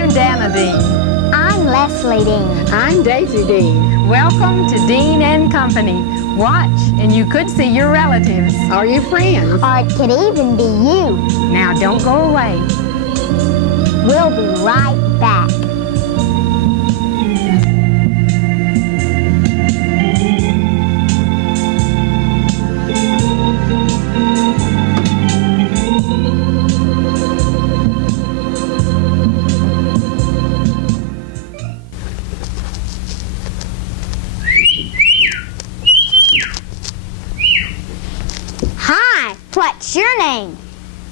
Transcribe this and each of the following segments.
I'm Dana Dean. I'm Leslie Dean. I'm Daisy Dean. Welcome to Dean and Company. Watch, and you could see your relatives or your friends. Or it could even be you. Now, don't go away. We'll be right back. Hi, what's your name?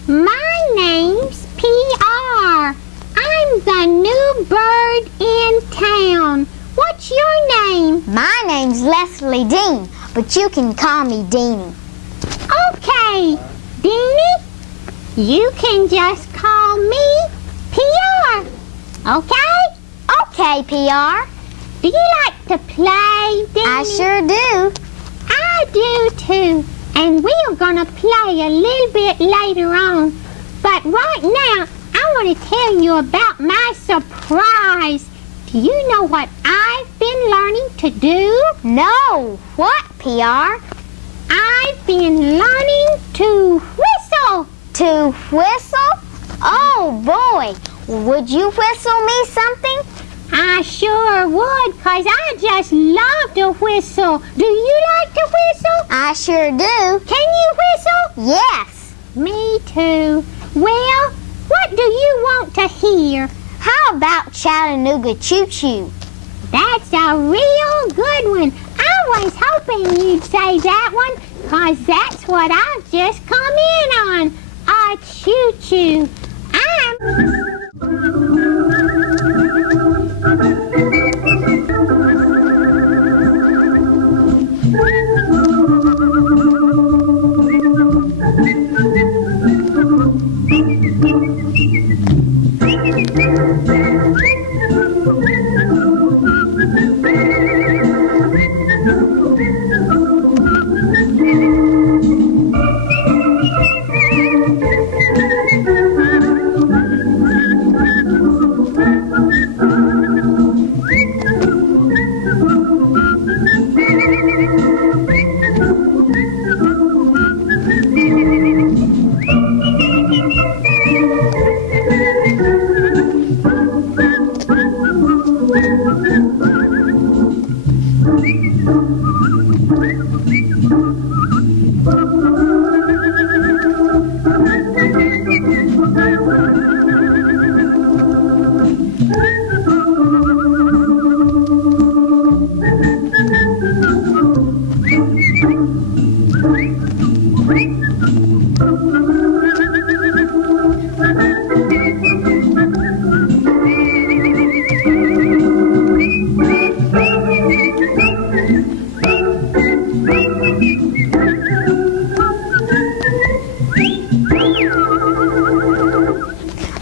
My name's P.R. I'm the new bird in town. What's your name? My name's Leslie Dean, but you can call me Deanie. Okay, Deanie, you can just call me P.R. Okay? Okay, PR. Do you like to play, Deanie? I sure do. I do too. And we're gonna play a little bit later on. But right now, I want to tell you about my surprise. Do you know what I've been learning to do? No, what, PR? I've been learning to whistle. To whistle? Oh, boy. Would you whistle me something? I sure would, 'cause I just love to whistle. Do you like to whistle? I sure do. Can you whistle? Yes. Me too. Well, what do you want to hear? How about Chattanooga Choo Choo? That's a real good one. I was hoping you'd say that one, 'cause that's what I've just come in on. A choo-choo.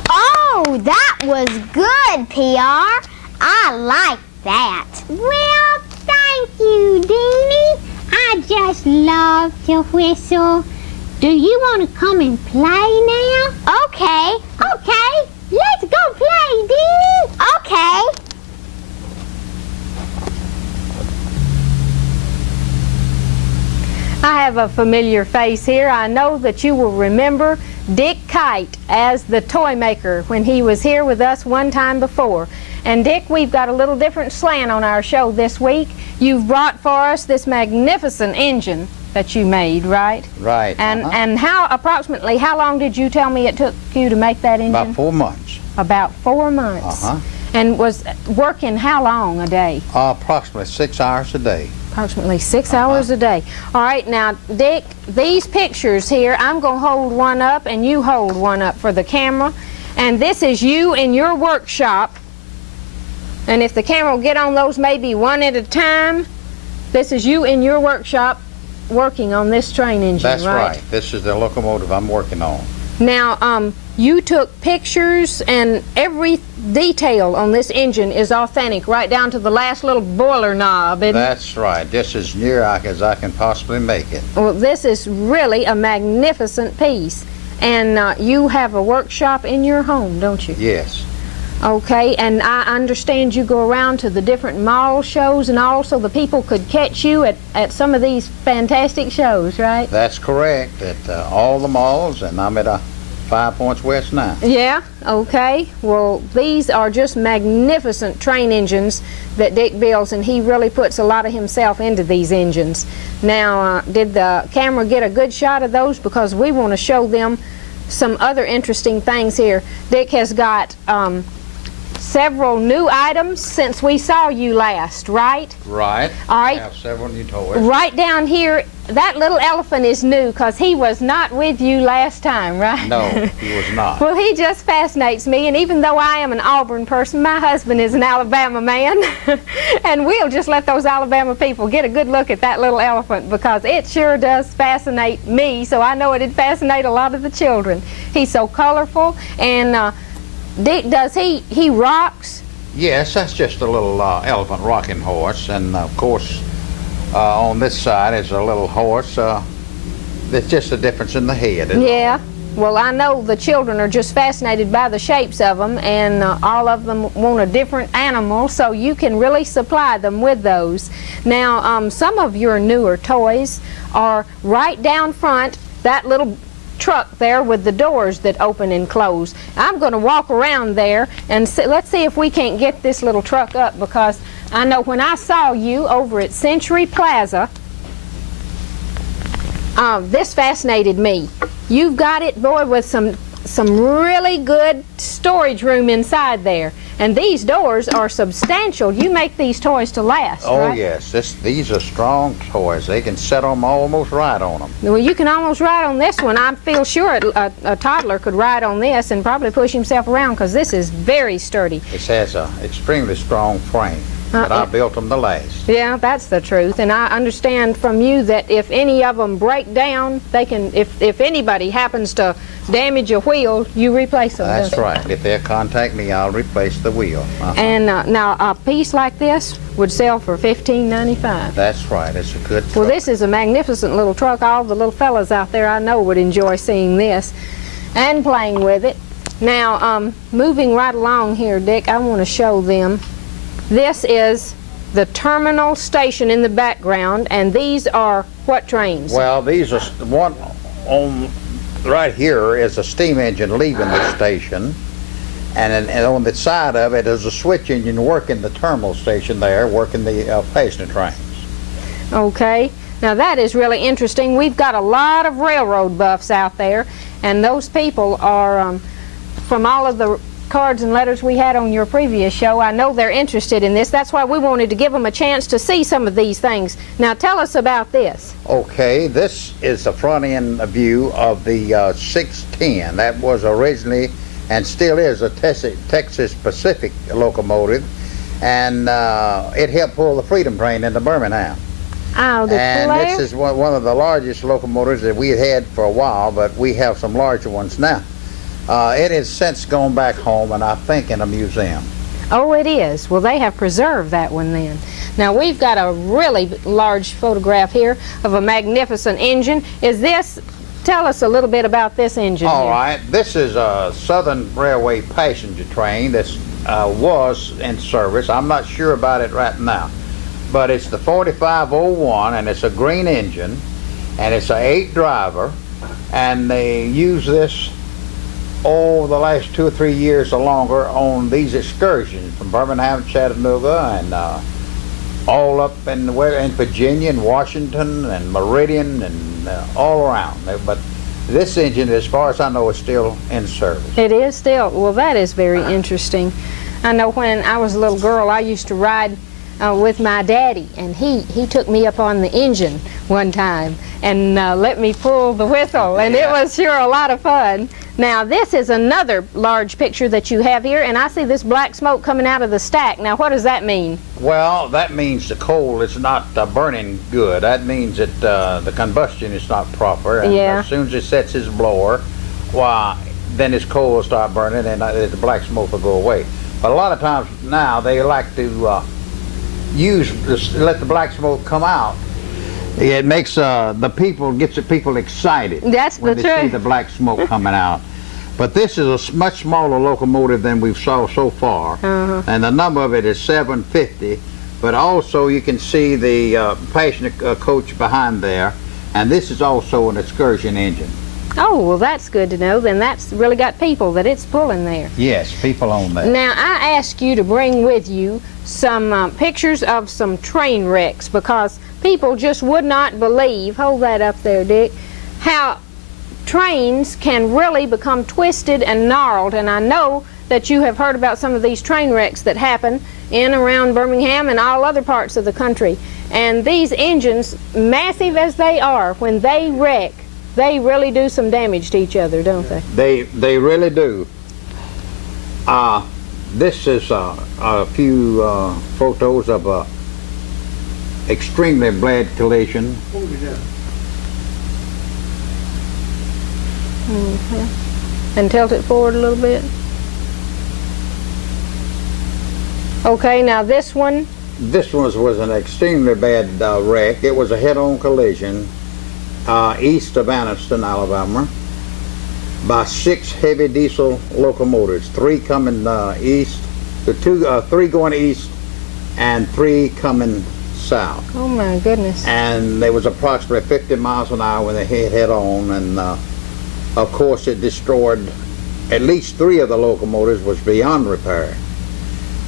Oh, that was good, PR. I like that. Well, thank you, Deanie. I just love to whistle. Do you want to come and play now? Okay. Okay, let's go play, Deanie. Okay. I have a familiar face here. I know that you will remember Dick Kight as the toy maker when he was here with us one time before. And Dick, we've got a little different slant on our show this week. You've brought for us this magnificent engine that you made, right? Right. And approximately how long did you tell me it took you to make that engine? About 4 months. About 4 months. Uh-huh. And was working how long a day? Approximately 6 hours a day. Approximately 6 hours a day. All right, now, Dick, these pictures here, I'm going to hold one up and you hold one up for the camera. And this is you in your workshop. And if the camera will get on those maybe one at a time, this is you in your workshop working on this train engine, That's right? right. This is the locomotive I'm working on. Now, you took pictures and every detail on this engine is authentic, right down to the last little boiler knob, isn't it? That's right. This is near as I can possibly make it. Well, this is really a magnificent piece. And you have a workshop in your home, don't you? Yes. Okay, and I understand you go around to the different mall shows and all, so the people could catch you at some of these fantastic shows, right? That's correct, at all the malls, and I'm at 5 Points West now. Yeah, okay. Well, these are just magnificent train engines that Dick builds, and he really puts a lot of himself into these engines. Now, did the camera get a good shot of those? Because we want to show them some other interesting things here. Dick has got several new items since we saw you last, right? Right. All right. I have several new toys. Right down here, that little elephant is new because he was not with you last time, right? No, he was not. Well, he just fascinates me, and even though I am an Auburn person, my husband is an Alabama man, and we'll just let those Alabama people get a good look at that little elephant because it sure does fascinate me, so I know it'd fascinate a lot of the children. He's so colorful, and Dick, does he rocks? Yes, that's just a little elephant rocking horse, and of course on this side is a little horse. There's just a difference in the head. Yeah. Well, I know the children are just fascinated by the shapes of them, and all of them want a different animal, so you can really supply them with those. Now, some of your newer toys are right down front, that little truck there with the doors that open and close. I'm going to walk around there and let's see if we can't get this little truck up, because I know when I saw you over at Century Plaza, this fascinated me. You've got it, boy, with some really good storage room inside there. And these doors are substantial. You make these toys to last, Oh, right? yes. These are strong toys. They can set them almost right on them. Well, you can almost ride on this one. I feel sure a toddler could ride on this and probably push himself around because this is very sturdy. It has an extremely strong frame, but I built them to last. Yeah, that's the truth. And I understand from you that if any of them break down, they can, if anybody happens to damage a wheel, you replace them. That's right. If they'll contact me, I'll replace the wheel. And now a piece like this would sell for $15.95. That's right. It's a good truck. Well, this is a magnificent little truck. All the little fellas out there I know would enjoy seeing this and playing with it. Now, moving right along here, Dick, I want to show them. This is the terminal station in the background, and these are what trains? Well, these are one on right here is a steam engine leaving the station, and on the side of it is a switch engine working the terminal station there, working the passenger trains. Okay. Now that is really interesting. We've got a lot of railroad buffs out there, and those people are from all of the cards and letters we had on your previous show. I know they're interested in this. That's why we wanted to give them a chance to see some of these things. Now tell us about this. Okay, this is the front end view of the 610. That was originally and still is a Texas Pacific locomotive, and it helped pull the Freedom Train into Birmingham. Oh, and this is one of the largest locomotives that we had for a while, but we have some larger ones now. It has since gone back home, and I think in a museum. Oh, it is. Well, they have preserved that one then. Now, we've got a really large photograph here of a magnificent engine. Tell us a little bit about this engine All here. right. This is a Southern Railway passenger train that was in service. I'm not sure about it right now, but it's the 4501, and it's a green engine, and it's an 8-driver, and they use this the last 2 or 3 years or longer on these excursions from Birmingham, Chattanooga, and all up in Virginia and Washington and Meridian and all around. But this engine, as far as I know, is still in service. It is still. Well, that is very interesting. I know when I was a little girl, I used to ride with my daddy, and he took me up on the engine one time and let me pull the whistle, and it was sure a lot of fun. Now, this is another large picture that you have here, and I see this black smoke coming out of the stack. Now, what does that mean? Well, that means the coal is not burning good. That means that the combustion is not proper, and as soon as it sets his blower, why, then his coal will start burning, and the black smoke will go away. But a lot of times now, they like to let the black smoke come out. It makes gets the people excited. That's when the they see truth. the black smoke coming out. But this is a much smaller locomotive than we've saw so far, and the number of it is 750. But also you can see the passenger coach behind there, and this is also an excursion engine. Oh, well, that's good to know. Then that's really got people that it's pulling there. Yes, people on there. Now, I ask you to bring with you some pictures of some train wrecks, because people just would not believe, hold that up there, Dick, how trains can really become twisted and gnarled. And I know that you have heard about some of these train wrecks that happen in around Birmingham and all other parts of the country. And these engines, massive as they are, when they wreck, they really do some damage to each other, don't they? They really do. This is a few photos of a extremely bad collision. And tilt it forward a little bit. Okay, now this one. This one was an extremely bad wreck. It was a head-on collision east of Anniston, Alabama, by 6 heavy diesel locomotives, 3 coming east, three going east, and 3 coming south. Oh my goodness. And they was approximately 50 miles an hour when they hit head-on, and of course it destroyed at least 3 of the locomotives, was beyond repair.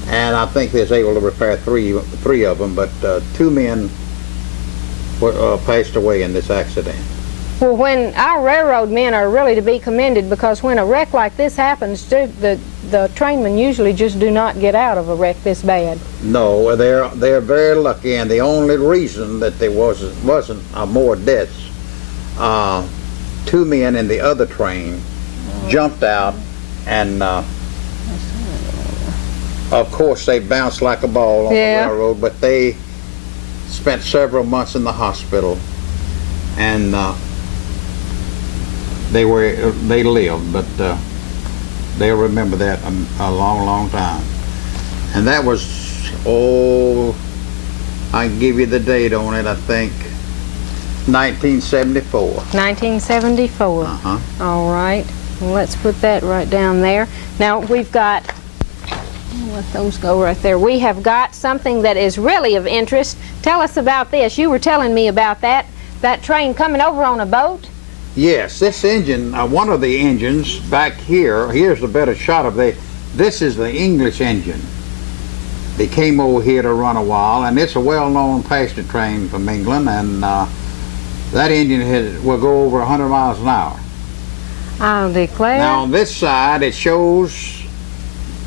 And I think they was able to repair three of them, but 2 men passed away in this accident. Well, when our railroad men are really to be commended, because when a wreck like this happens, the trainmen usually just do not get out of a wreck this bad. No, they're very lucky, and the only reason that there wasn't more deaths, 2 men in the other train jumped out, and of course they bounced like a ball on the railroad, but they spent several months in the hospital, and they lived, but they'll remember that a long time. And that was, I can give you the date on it, I think 1974. 1974. All right, well, let's put that right down there. Now we've got, let those go right there. We have got something that is really of interest. Tell us about this. You were telling me about that train coming over on a boat. Yes, this engine, one of the engines back here, here's a better shot of this is the English engine. They came over here to run a while, and it's a well-known passenger train from England, and that engine will go over 100 miles an hour. I'll declare. Now on this side it shows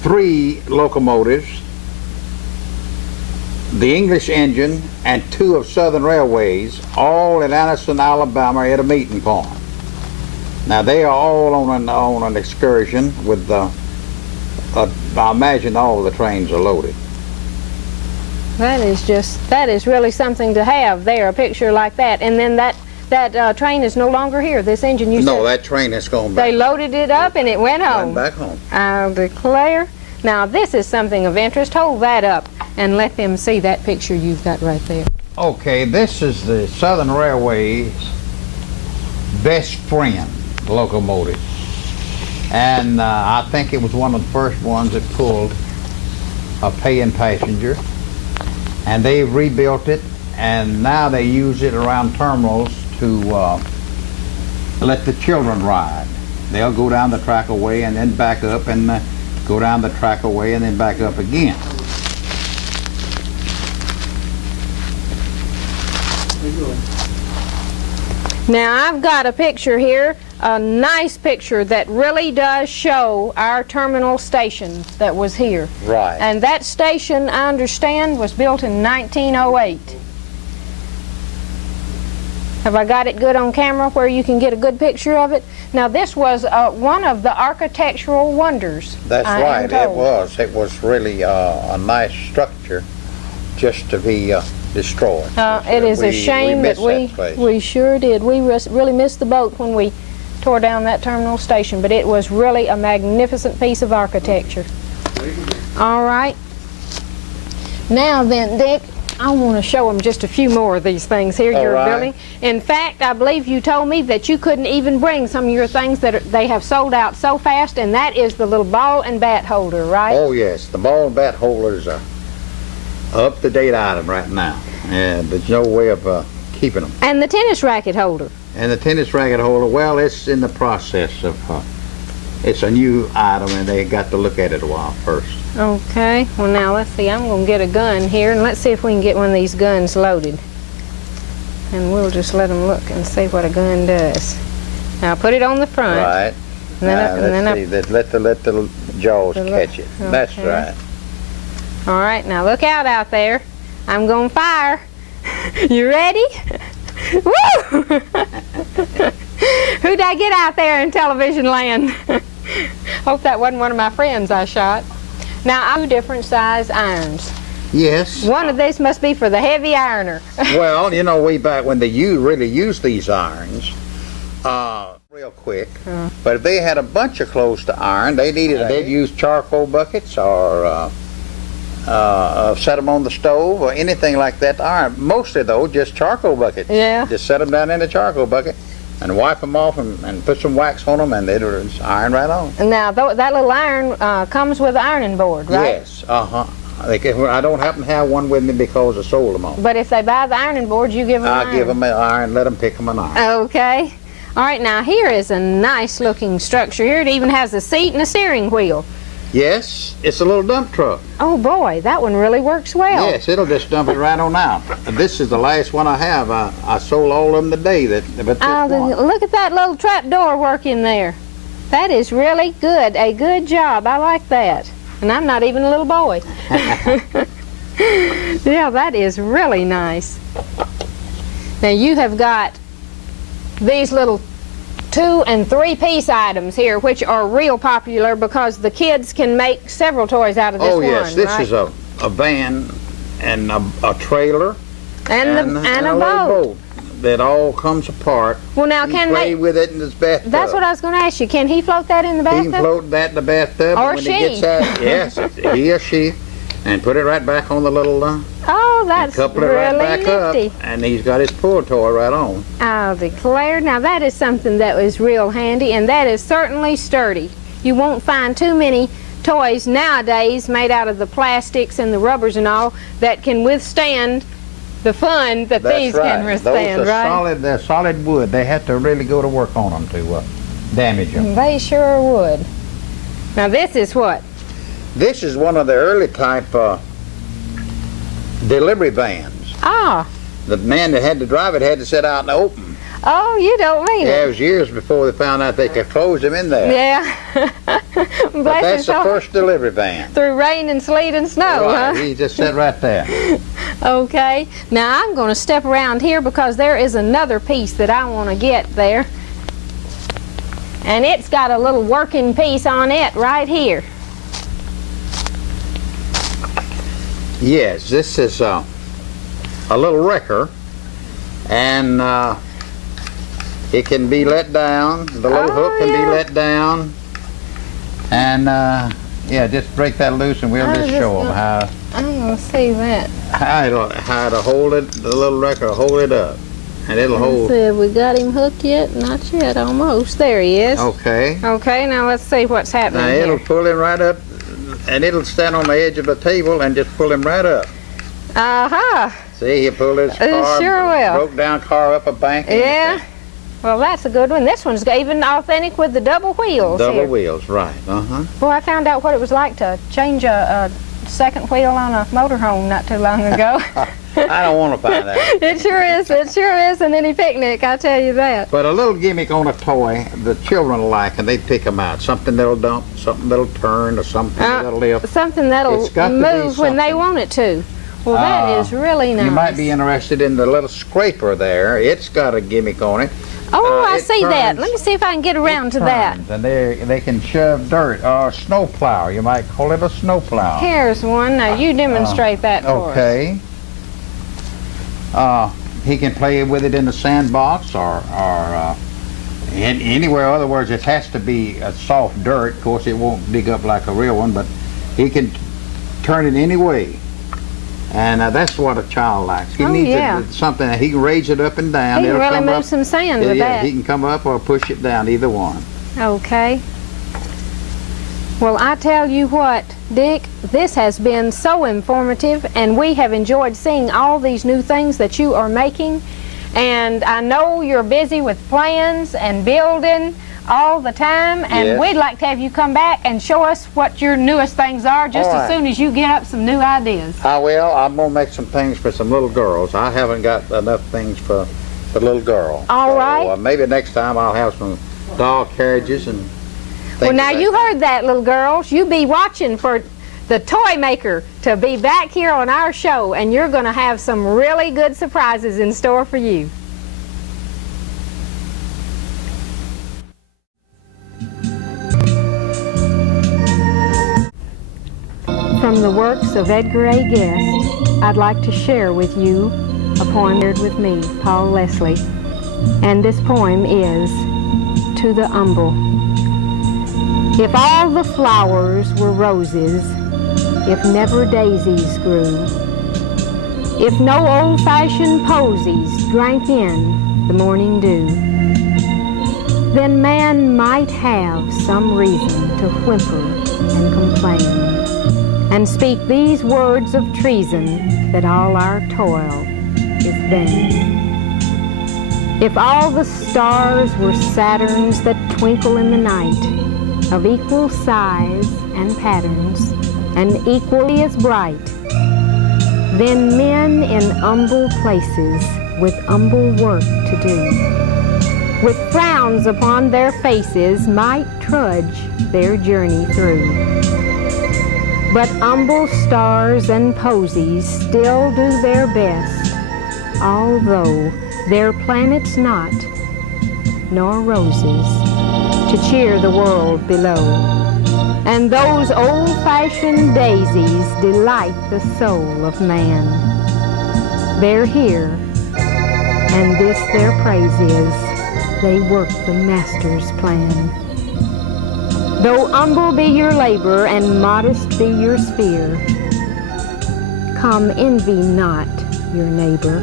3 locomotives, the English engine, and 2 of Southern Railways, all in Anniston, Alabama, at a meeting point. Now they are all on an excursion with I imagine all the trains are loaded. That is really something to have there, a picture like that. And then that train is no longer here. This engine, you said? No, that train has gone back. They loaded it up and it went home. Went back home. I'll declare. Now this is something of interest. Hold that up and let them see that picture you've got right there. Okay, this is the Southern Railway's best friend locomotive. And I think it was one of the first ones that pulled a paying passenger. And they've rebuilt it, and now they use it around terminals to let the children ride. They'll go down the track away and then back up, and go down the track away and then back up again. Now I've got a picture here, a nice picture that really does show our terminal station that was here. Right. And that station, I understand, was built in 1908. Have I got it good on camera where you can get a good picture of it? Now this was one of the architectural wonders. That's right, it was. It was really a nice structure just to be destroyed. It is a shame that we sure did. We really missed the boat when we tore down that terminal station, but it was really a magnificent piece of architecture. All right. Now then, Dick, I want to show them just a few more of these things here All you're right. building. In fact, I believe you told me that you couldn't even bring some of your things they have sold out so fast, and that is the little ball and bat holder, right? Oh yes, the ball and bat holders are up-to-date item right now, and there's no way of keeping them. And the tennis racket holder. And the tennis racket holder, well, it's in the process of, it's a new item, and they got to look at it a while first. Okay, well now let's see, I'm going to get a gun here, and let's see if we can get one of these guns loaded. And we'll just let them look and see what a gun does. Now put it on the front. Right. And then Now, and then let's see, let the jaws The catch it. That's okay. right. All right, now look out there. I'm going to fire. You ready? Woo! Who'd I get out there in television land? Hope that wasn't one of my friends I shot. Now, 2 different size irons. Yes. One of these must be for the heavy ironer. Well, you know, way back when they really used these irons, real quick. But if they had a bunch of clothes to iron, they'd use charcoal buckets or set them on the stove or anything like that to iron. Mostly, though, just charcoal buckets. Yeah. Just set them down in the charcoal bucket and wipe them off and put some wax on them, and they'll just iron right on. Now, that little iron comes with an ironing board, right? Yes. I don't happen to have one with me because I sold them all. But if they buy the ironing board, you give them I give them an iron, let them pick them an iron. Okay. All right, now here is a nice looking structure here. It even has a seat and a steering wheel. Yes, it's a little dump truck. Oh boy, that one really works well. Yes, it'll just dump it right on out. This is the last one I have. I sold all of them today. But this one. Look at that little trap door working there. That is really good. A good job. I like that. And I'm not even a little boy. Yeah, that is really nice. Now you have got these little 2- and 3-piece items here, which are real popular because the kids can make several toys out of this one. Oh yes, this right? is a van and a trailer and a little boat. that all comes apart. Well, now He can play they? with it in his bathtub. That's what I was going to ask you. Can he float that in the He bathtub? can float that in the bathtub. Or and when she. He gets out, yes, he or she, and put it right back on the little. Oh, that's couple it really right back nifty. up, and he's got his pull toy right on. I'll declare. Now that is something that was real handy, and that is certainly sturdy. You won't find too many toys nowadays made out of the plastics and the rubbers and all that can withstand the fun that That's these right. can withstand, Those are right? they're solid wood. They have to really go to work on them to damage them. They sure would. Now this is what? This is one of the early type delivery vans. Ah, The man that had to drive it had to sit out in the open. oh, you don't mean Yeah, it it. was years before they found out they could close them in there. Yeah. But Bless that's his the heart. first delivery van. Through rain and sleet and snow, Right, huh? he just sat right there. Okay, now I'm going to step around here because there is another piece that I want to get there. And it's got a little working piece on it right here. Yes, this is a little wrecker, and it can be let down. The little Oh, hook can yeah. be let down, and yeah, just break that loose, and we'll I just was just show them gonna- I'm going to see that. how to hold it. The little wrecker will hold it up, and it'll Let's hold. see, have we got him hooked yet? Not yet, almost. There he is. Okay. Okay, now let's see what's happening Now it'll here. pull him right up, and it'll stand on the edge of the table and just pull him right up. Aha! See, he pulled his car, sure will. broke down car up a bank. and Yeah. everything. Well, that's a good one. This one's even authentic with the double wheels Double here. wheels, right? Boy, I found out what it was like to change a second wheel on a motorhome not too long ago. I don't want to find out. It sure is an any picnic, I tell you that. But a little gimmick on a toy the children like, and they pick them out. Something that'll dump, something that'll turn, or something that'll lift. Something that'll It's got to be move when they something. want it to. Well, that is really nice. You might be interested in the little scraper there. It's got a gimmick on it. Oh, I it see that. turns- Let me see if I can get around to that. Turns, and they can shove dirt or snow plow. You might call it a snow plow. Here's one. Now you demonstrate that for us. Okay. He can play with it in the sandbox or anywhere. In other words, it has to be a soft dirt. Of course, it won't dig up like a real one, but he can turn it any way. And that's what a child likes. He Oh, needs yeah. something that he can raise it up and down. He can It'll really come move up. some sand Yeah, with yeah, that. he can come up or push it down, either one. Okay. Well, I tell you what, Dick, this has been so informative, and we have enjoyed seeing all these new things that you are making. And I know you're busy with plans and building all the time, and Yes. we'd like to have you come back and show us what your newest things are just All as right. soon as you get up some new ideas. I will. I'm going to make some things for some little girls. I haven't got enough things for the little girl. All right. Maybe next time I'll have some doll carriages and things. Well, now of that you kind. heard that, little girls. You be watching for the toy maker to be back here on our show, and you're going to have some really good surprises in store for you. From the works of Edgar A. Guest, I'd like to share with you a poem shared with me, Paul Leslie. And this poem is To the Humble. If all the flowers were roses, if never daisies grew, if no old-fashioned posies drank in the morning dew, then man might have some reason to whimper and complain, and speak these words of treason, that all our toil is vain. If all the stars were Saturns that twinkle in the night, of equal size and patterns, and equally as bright, then men in humble places with humble work to do, with frowns upon their faces, might trudge their journey through. But humble stars and posies still do their best, although they're planets not, nor roses, to cheer the world below. And those old-fashioned daisies delight the soul of man. They're here, and this their praise is, they work the Master's plan. Though humble be your labor and modest be your sphere, come envy not your neighbor,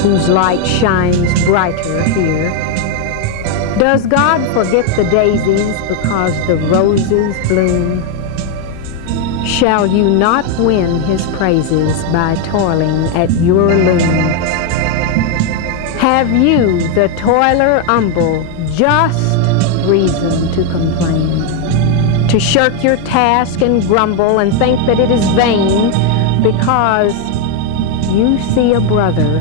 whose light shines brighter here. Does God forget the daisies because the roses bloom? Shall you not win his praises by toiling at your loom? Have you, the toiler humble, just reason to complain? To shirk your task and grumble and think that it is vain because you see a brother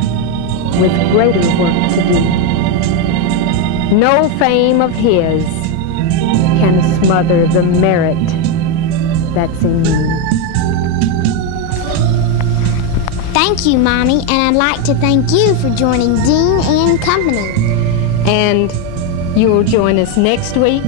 with greater work to do. No fame of his can smother the merit that's in you. Thank you, Mommy, and I'd like to thank you for joining Dean and Company. And you'll join us next week.